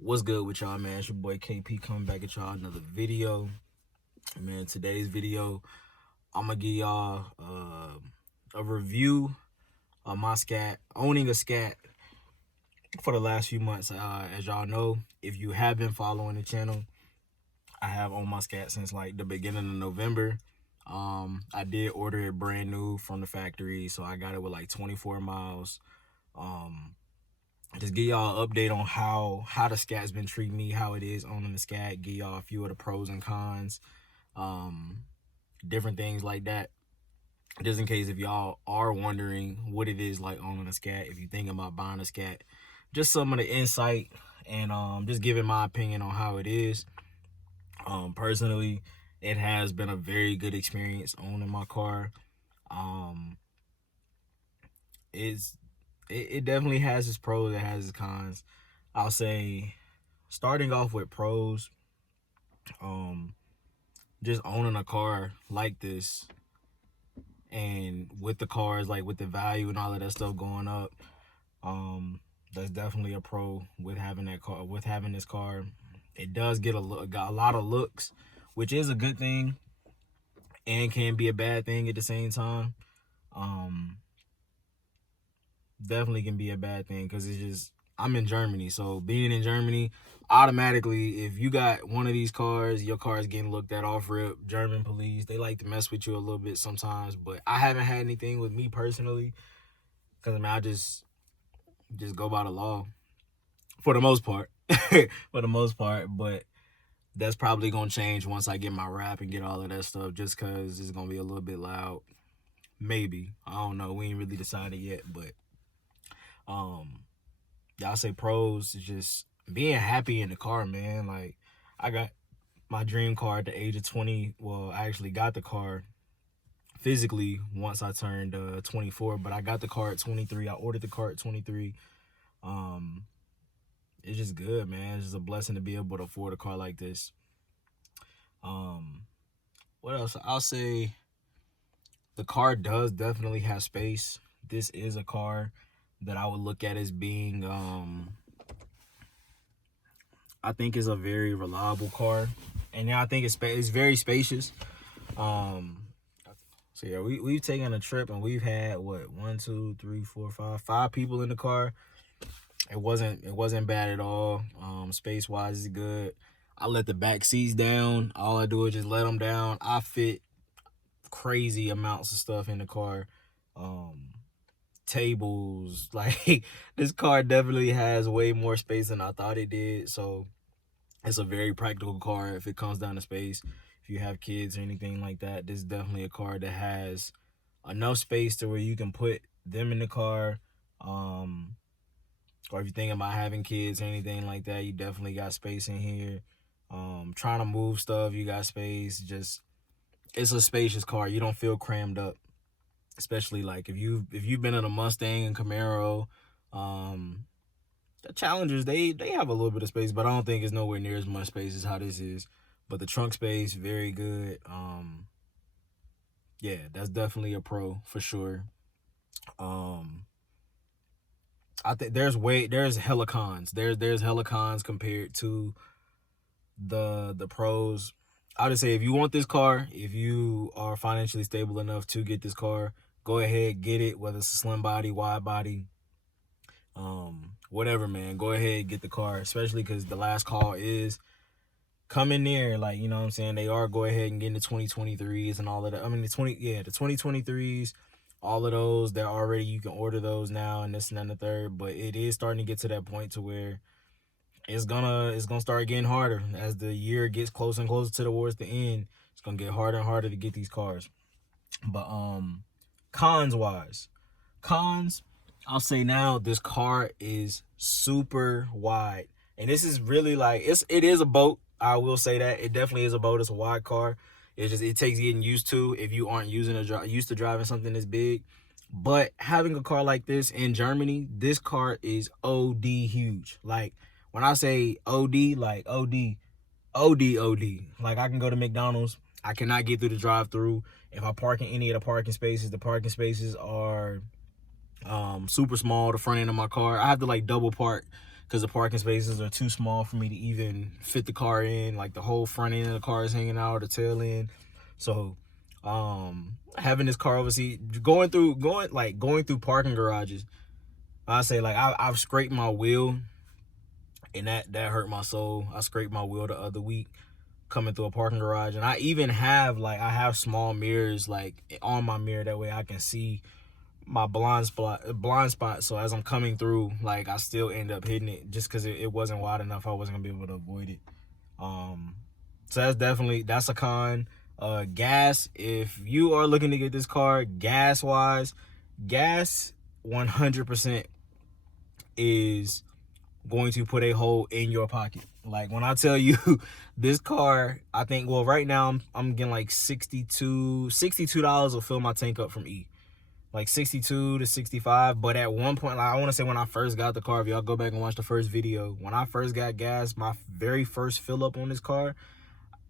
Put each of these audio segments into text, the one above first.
What's good with y'all, man? It's your boy KP coming back at y'all another video. Man, today's video, I'm gonna give y'all a review of my scat, owning a scat for the last few months. As y'all know, if you have been following the channel, I have owned my scat since like the beginning of November. I did order it brand new from the factory, so I got it with like 24 miles. Just give y'all an update on how the scat's been treating me, how it is owning the scat, give y'all a few of the pros and cons, different things like that. Just in case if y'all are wondering what it is like owning a scat, if you're thinking about buying a scat, just some of the insight and just giving my opinion on how it is. Personally, it has been a very good experience owning my car. It definitely has its pros, it has its cons. I'll say, starting off with pros, just owning a car like this, and with the cars, like with the value and all of that stuff going up, that's definitely a pro with having that car. With having this car, it does get got a lot of looks, which is a good thing, and can be a bad thing at the same time. Definitely can be a bad thing because it's just, I'm in Germany, so being in Germany, automatically, if you got one of these cars, your car is getting looked at off rip. German police, they like to mess with you a little bit sometimes, but I haven't had anything with me personally, because I mean, I just go by the law for the most part. For the most part, but that's probably gonna change once I get my wrap and get all of that stuff, just because it's gonna be a little bit loud. Maybe, I don't know, we ain't really decided yet, but y'all say pros is just being happy in the car, man. Like, I got my dream car at the age of 20. Well, I actually got the car physically once I turned 24, but I got the car at 23. I ordered the car at 23. It's just good, man. It's just a blessing to be able to afford a car like this. What else? I'll say the car does definitely have space. This is a car that I would look at as being, I think is a very reliable car, and yeah, I think it's very spacious. So yeah, we've taken a trip and we've had what, 5 people in the car. It wasn't bad at all. Space wise is good. I let the back seats down. All I do is just let them down. I fit crazy amounts of stuff in the car. Tables, like, this car definitely has way more space than I thought it did. So it's a very practical car if it comes down to space. If you have kids or anything like that, this is definitely a car that has enough space to where you can put them in the car. Or if you're thinking about having kids or anything like that, you definitely got space in here. Trying to move stuff, you got space. Just, it's a spacious car. You don't feel crammed up, especially like if you've been in a Mustang and Camaro. The Challengers, they have a little bit of space, but I don't think it's nowhere near as much space as how this is. But the trunk space, very good. Yeah, that's definitely a pro for sure. I think there's hella cons. There's hella cons compared to the pros. I would say, if you want this car, if you are financially stable enough to get this car, go ahead, get it, whether it's a slim body, wide body, whatever, man. Go ahead, get the car, especially because the last call is coming near. Like, you know what I'm saying? They are, go ahead and get the 2023s and all of that. I mean, the 2023s, all of those, they're already, you can order those now and this and that and the third. But it is starting to get to that point to where it's gonna start getting harder as the year gets closer and closer towards the end. It's gonna get harder and harder to get these cars. But cons, I'll say now, this car is super wide, and this is really like, it is a boat. I will say that it definitely is a boat. It's a wide car. It's just, it takes getting used to if you aren't used to driving something this big. But having a car like this in Germany, this car is OD huge. Like, when I say OD, like OD. Like, I can go to McDonald's, I cannot get through the drive-through. If I park in any of the parking spaces are super small. The front end of my car, I have to like double park because the parking spaces are too small for me to even fit the car in. Like the whole front end of the car is hanging out, the tail end. So having this car overseas, going through parking garages, I say like I've scraped my wheel, and that hurt my soul. I scraped my wheel the other week coming through a parking garage, and I even have small mirrors like on my mirror, that way I can see my blind spot. So as I'm coming through, like I still end up hitting it just because it wasn't wide enough. I wasn't gonna be able to avoid it. So that's a con. Gas, if you are looking to get this car, gas 100% is going to put a hole in your pocket. Like when I tell you this car, I think, well, right now I'm getting like $62 will fill my tank up from E. Like 62 to 65. But at one point, like I want to say when I first got the car, if y'all go back and watch the first video, when I first got gas, my very first fill up on this car,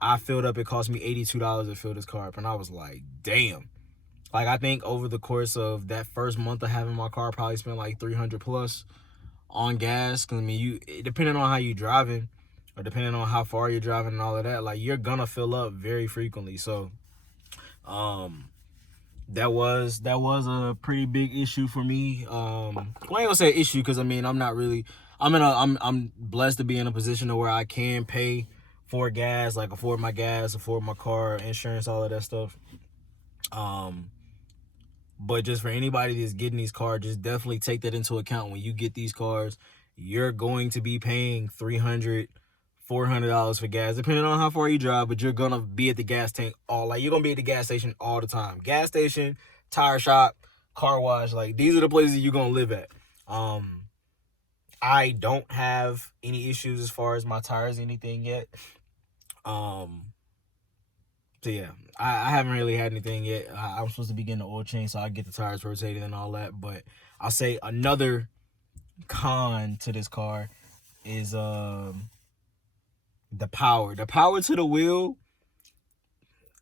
I filled up, it cost me $82 to fill this car up. And I was like, damn. Like I think over the course of that first month of having my car, I probably spent like 300 plus on gas. Cause I mean, depending on how you driving, or depending on how far you're driving and all of that, like you're gonna fill up very frequently. So that was a pretty big issue for me. Well, I ain't gonna say issue, because I mean I'm blessed to be in a position where I can pay for gas, like afford my gas, afford my car, insurance, all of that stuff. But just for anybody that's getting these cars, just definitely take that into account. When you get these cars, you're going to be paying $300, $400 for gas, depending on how far you drive. But you're gonna be at the gas tank you're gonna be at the gas station all the time. Gas station, tire shop, car wash, like these are the places you're gonna live at. I don't have any issues as far as my tires, anything yet. So yeah, I haven't really had anything yet. I'm supposed to be getting the oil change, so I get the tires rotated and all that. But I'll say another con to this car is the power. The power to the wheel.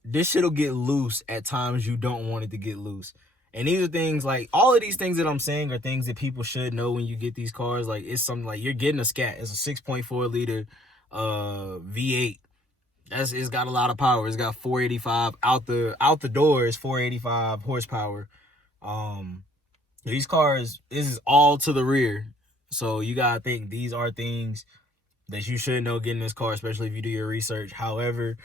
This shit'll get loose at times you don't want it to get loose. And these are things, like all of these things that I'm saying are things that people should know when you get these cars. Like it's something like you're getting a Scat. It's a 6.4 liter V8. It's got a lot of power. It's got 485 out the door. It's 485 horsepower. These cars, this is all to the rear. So you gotta think these are things that you should know getting this car, especially if you do your research. However,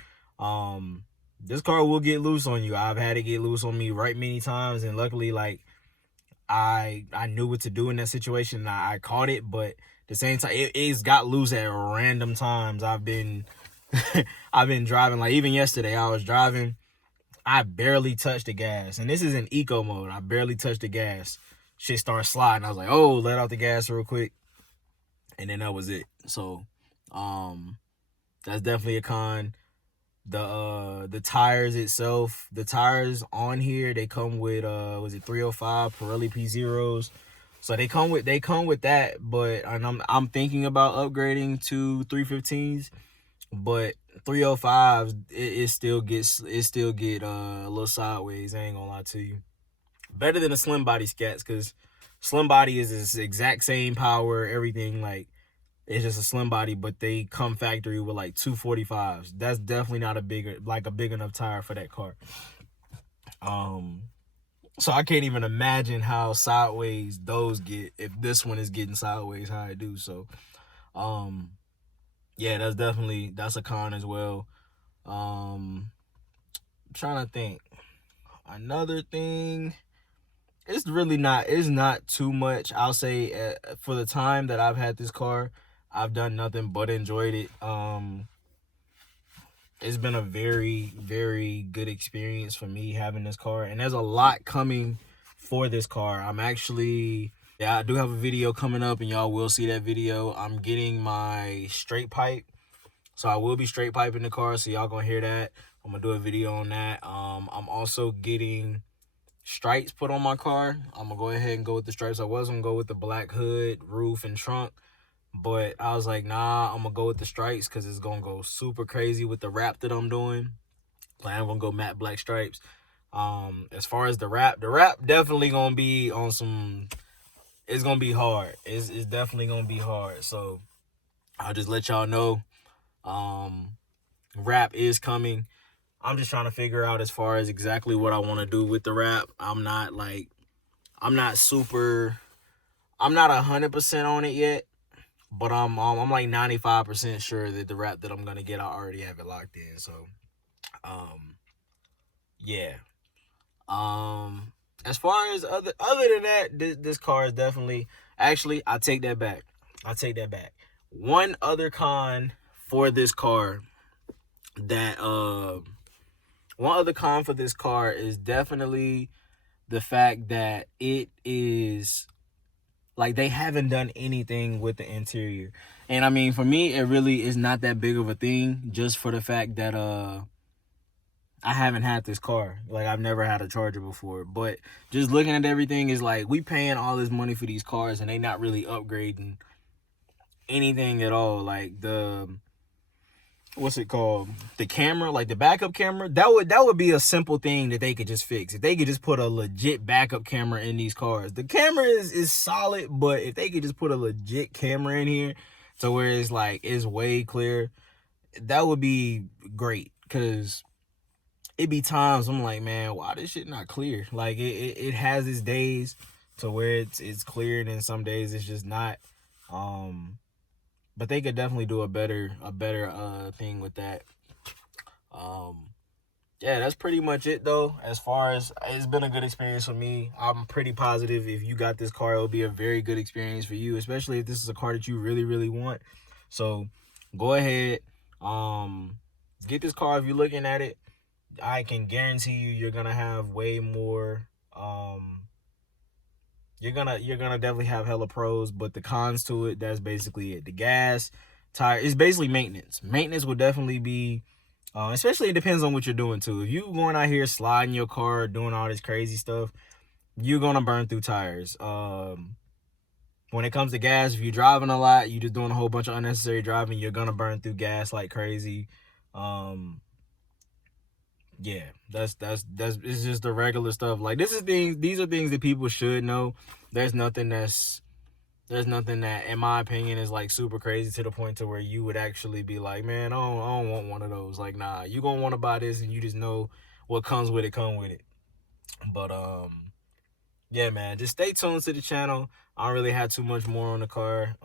this car will get loose on you. I've had it get loose on me right many times, and luckily, like I knew what to do in that situation, and I caught it. But at the same time, it's got loose at random times. I've been driving, like even yesterday I was driving, I barely touched the gas, and this is in eco mode. I barely touched the gas, shit started sliding. I was like, oh, let out the gas real quick, and then that was it. So that's definitely a con. The tires itself, the tires on here, they come with 305 Pirelli P0s. So they come with that, but I'm thinking about upgrading to 315s. But 305s, it still get a little sideways. I ain't gonna lie to you. Better than the slim body Scats, because slim body is this exact same power, everything. Like it's just a slim body, but they come factory with like 245s. That's definitely not a big enough tire for that car. So I can't even imagine how sideways those get if this one is getting sideways how I do. So yeah, that's a con as well. I'm trying to think. Another thing, it's not too much. I'll say for the time that I've had this car, I've done nothing but enjoyed it. It's been a very, very good experience for me having this car, and there's a lot coming for this car. I do have a video coming up, and y'all will see that video. I'm getting my straight pipe, so I will be straight piping the car, so y'all gonna hear that. I'm gonna do a video on that. I'm also getting stripes put on my car. I'm gonna go ahead and go with the stripes. I was gonna go with the black hood, roof, and trunk, but I was like, nah, I'm gonna go with the stripes because it's gonna go super crazy with the wrap that I'm doing. Like I'm gonna go matte black stripes. As far as the wrap definitely gonna be on some it's gonna be hard. It's definitely gonna be hard. So I'll just let y'all know. Wrap is coming. I'm just trying to figure out as far as exactly what I want to do with the wrap. I'm not 100% on it yet, but I'm like 95% sure that the wrap that I'm gonna get, I already have it locked in. So, yeah. As far as other than that, this car is definitely, actually, I take that back. One other con for this car is definitely the fact that it is like they haven't done anything with the interior. And I mean, for me, it really is not that big of a thing, just for the fact that I haven't had this car. Like, I've never had a Charger before. But just looking at everything is like, we paying all this money for these cars and they not really upgrading anything at all. Like, what's it called? The camera, like the backup camera, that would be a simple thing that they could just fix. If they could just put a legit backup camera in these cars. The camera is solid, but if they could just put a legit camera in here to where it's like, it's way clear, that would be great. Because it be times I'm like, man, why this shit not clear? Like, it has its days to where it's clear, and then some days it's just not. But they could definitely do a better thing with that. Yeah, that's pretty much it though. As far as, it's been a good experience for me. I'm pretty positive if you got this car, it'll be a very good experience for you, especially if this is a car that you really, really want. So go ahead, get this car if you're looking at it. I can guarantee you're gonna have way more. You're gonna definitely have hella pros, but the cons to it, that's basically it. The gas, tire, it's basically maintenance. Maintenance would definitely be, especially it depends on what you're doing too. If you going out here sliding your car, doing all this crazy stuff, you're gonna burn through tires. When it comes to gas, if you're driving a lot, you're just doing a whole bunch of unnecessary driving, you're gonna burn through gas like crazy. Yeah, that's it's just the regular stuff. Like, these are things that people should know. There's nothing that, in my opinion, is like super crazy to the point to where you would actually be like, man, I don't want one of those. Like, nah, you gonna want to buy this, and you just know what comes with it, But yeah, man, just stay tuned to the channel. I don't really have too much more on the car.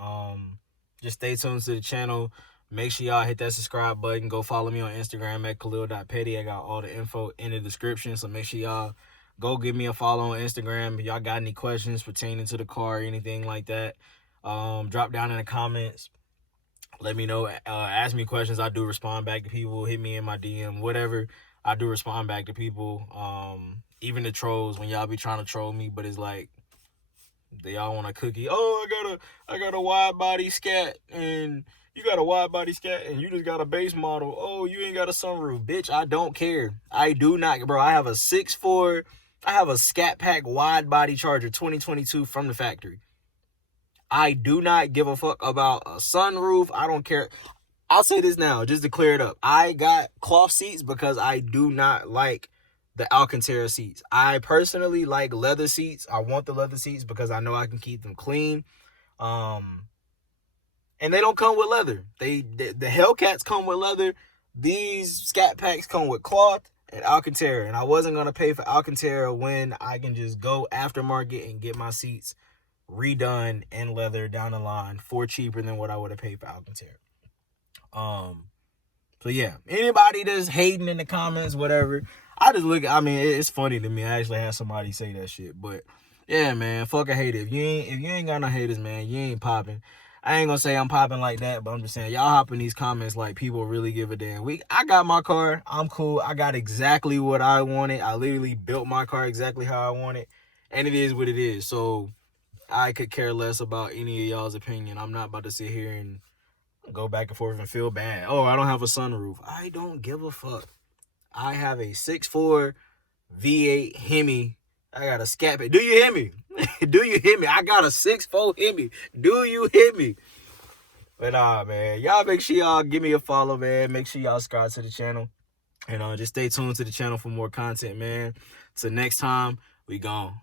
Just stay tuned to the channel. Make sure y'all hit that subscribe button. Go follow me on Instagram at Khalil.petty. I got all the info in the description. So make sure y'all go give me a follow on Instagram. If y'all got any questions pertaining to the car or anything like that, drop down in the comments. Let me know. Ask me questions. I do respond back to people. Hit me in my DM. Whatever. I do respond back to people. Even the trolls, when y'all be trying to troll me, but it's like, they all want a cookie. Oh, I got a wide body Scat, and you got a wide body Scat, and you just got a base model. Oh, you ain't got a sunroof. Bitch, I don't care. I do not, bro. I have a 6'4", I have a Scatpack wide body Charger 2022 from the factory. I do not give a fuck about a sunroof. I don't care. I'll say this now, just to clear it up. I got cloth seats because I do not like the Alcantara seats. I personally like leather seats. I want the leather seats because I know I can keep them clean. And they don't come with leather. The Hellcats come with leather. These Scatpacks come with cloth and Alcantara. And I wasn't going to pay for Alcantara when I can just go aftermarket and get my seats redone in leather down the line for cheaper than what I would have paid for Alcantara. So yeah, anybody that's hating in the comments, whatever, I mean, it's funny to me. I actually had somebody say that shit. But yeah, man, fuck a hater. If you ain't got no haters, man, you ain't popping. I ain't gonna say I'm popping like that, but I'm just saying, y'all hop in these comments like people really give a damn. I got my car. I'm cool. I got exactly what I wanted. I literally built my car exactly how I want it. And it is what it is. So I could care less about any of y'all's opinion. I'm not about to sit here and go back and forth and feel bad. Oh, I don't have a sunroof. I don't give a fuck. I have a 6'4" V8 Hemi. I got a Scatpack. Do you hear me? Do you hear me? I got a 6'4" Hemi. Do you hear me? But nah, man. Y'all make sure y'all give me a follow, man. Make sure y'all subscribe to the channel. And just stay tuned to the channel for more content, man. Till next time, we gone.